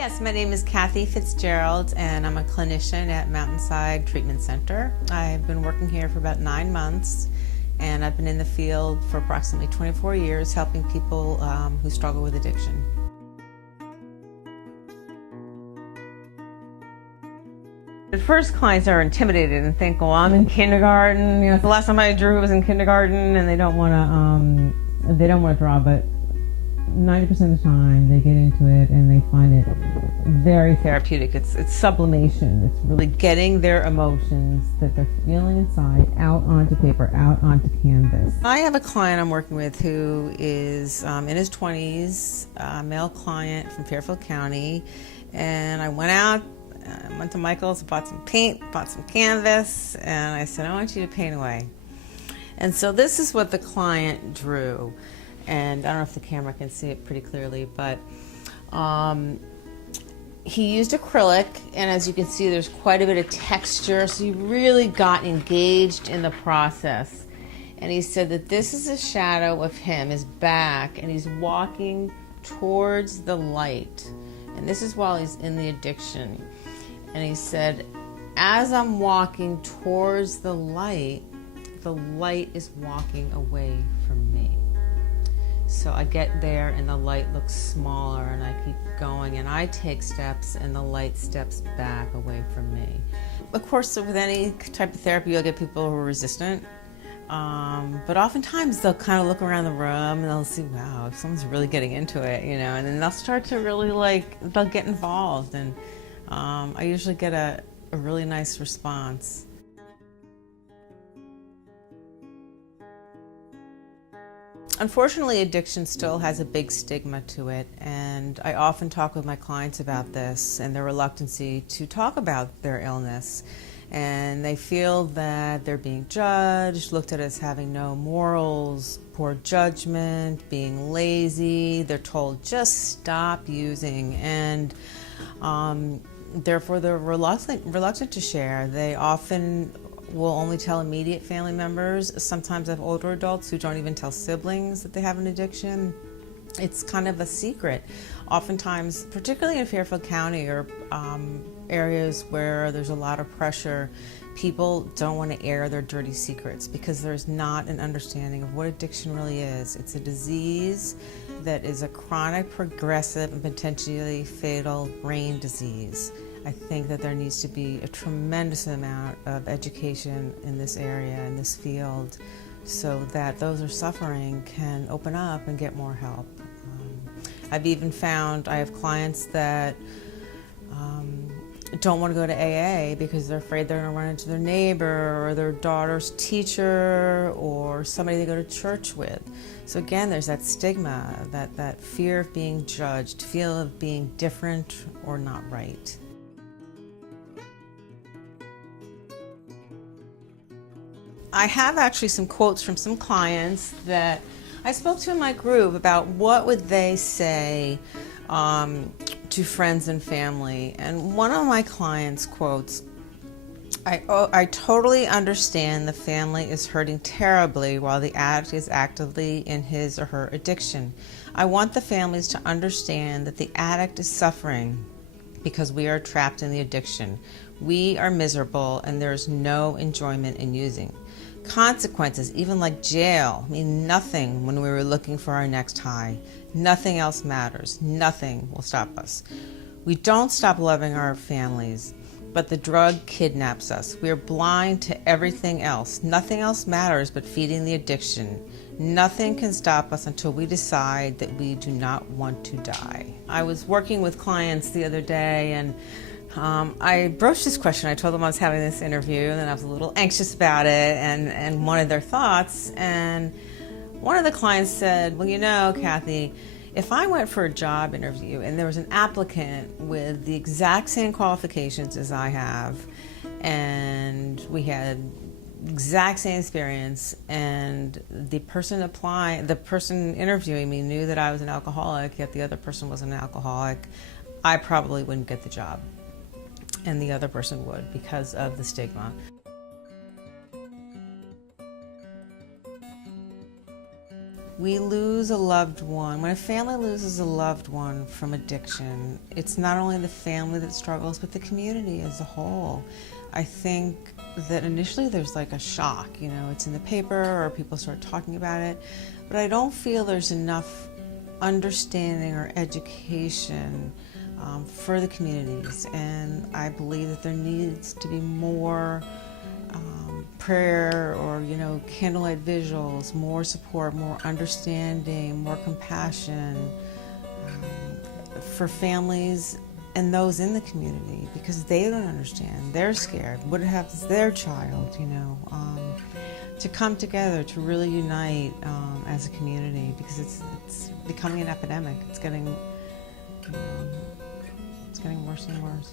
Yes, my name is Kathy Fitzgerald, and I'm a clinician at Mountainside Treatment Center. I've been working here for about 9 months, and I've been in the field for approximately 24 years helping people who struggle with addiction. At first, clients are intimidated and think, well, I'm in kindergarten. The last time I drew was in kindergarten, and they don't want to draw, but 90% of the time they get into it and they find it very therapeutic. It's sublimation. It's really getting their emotions that they're feeling inside out onto paper, out onto canvas. I have a client I'm working with who is in his 20s, a male client from Fairfield County, and I went to Michael's, bought some paint, bought some canvas, and I said, I want you to paint away. And so this is what the client drew. And I don't know if the camera can see it pretty clearly, but he used acrylic, and as you can see, there's quite a bit of texture, so he really got engaged in the process. And he said that this is a shadow of him, his back, and he's walking towards the light. And this is while he's in the addiction. And he said, as I'm walking towards the light is walking away from me. So I get there and the light looks smaller, and I keep going, and I take steps and the light steps back away from me. Of course, with any type of therapy, you'll get people who are resistant. But oftentimes they'll kind of look around the room and they'll see, wow, if someone's really getting into it, and then they'll start to really they'll get involved. And I usually get a really nice response. Unfortunately, addiction still has a big stigma to it, and I often talk with my clients about this and their reluctancy to talk about their illness. And they feel that they're being judged, looked at as having no morals, poor judgment, being lazy. They're told, just stop using, and therefore they're reluctant to share. They often will only tell immediate family members. Sometimes I have older adults who don't even tell siblings that they have an addiction. It's kind of a secret. Oftentimes, particularly in Fairfield County or areas where there's a lot of pressure, people don't want to air their dirty secrets because there's not an understanding of what addiction really is. It's a disease that is a chronic, progressive, and potentially fatal brain disease. I think that there needs to be a tremendous amount of education in this area, in this field, so that those who are suffering can open up and get more help. I've even found I have clients that don't want to go to AA because they're afraid they're going to run into their neighbor or their daughter's teacher or somebody they go to church with. So again, there's that stigma, that fear of being judged, feel of being different or not right. I have actually some quotes from some clients that I spoke to in my group about what would they say to friends and family. And one of my clients quotes, I totally understand the family is hurting terribly while the addict is actively in his or her addiction. I want the families to understand that the addict is suffering because we are trapped in the addiction. We are miserable and there's no enjoyment in using. Consequences, even like jail, mean nothing when we were looking for our next high. Nothing else matters. Nothing will stop us. We don't stop loving our families, but the drug kidnaps us. We are blind to everything else. Nothing else matters but feeding the addiction. Nothing can stop us until we decide that we do not want to die. I was working with clients the other day, and I broached this question. I told them I was having this interview, and I was a little anxious about it and wanted their thoughts. And one of the clients said, well, Kathy, if I went for a job interview and there was an applicant with the exact same qualifications as I have, and we had exact same experience, and the person interviewing me knew that I was an alcoholic, yet the other person wasn't an alcoholic, I probably wouldn't get the job. And the other person would, because of the stigma. we lose a loved one, when a family loses a loved one from addiction, it's not only the family that struggles, but the community as a whole. I think that initially there's like a shock, it's in the paper or people start talking about it, but I don't feel there's enough understanding or education for the communities, and I believe that there needs to be more prayer or candlelight visuals, more support, more understanding, more compassion for families and those in the community, because they don't understand. They're scared. What happens to their child? To come together, to really unite as a community, because it's becoming an epidemic. It's getting worse and worse.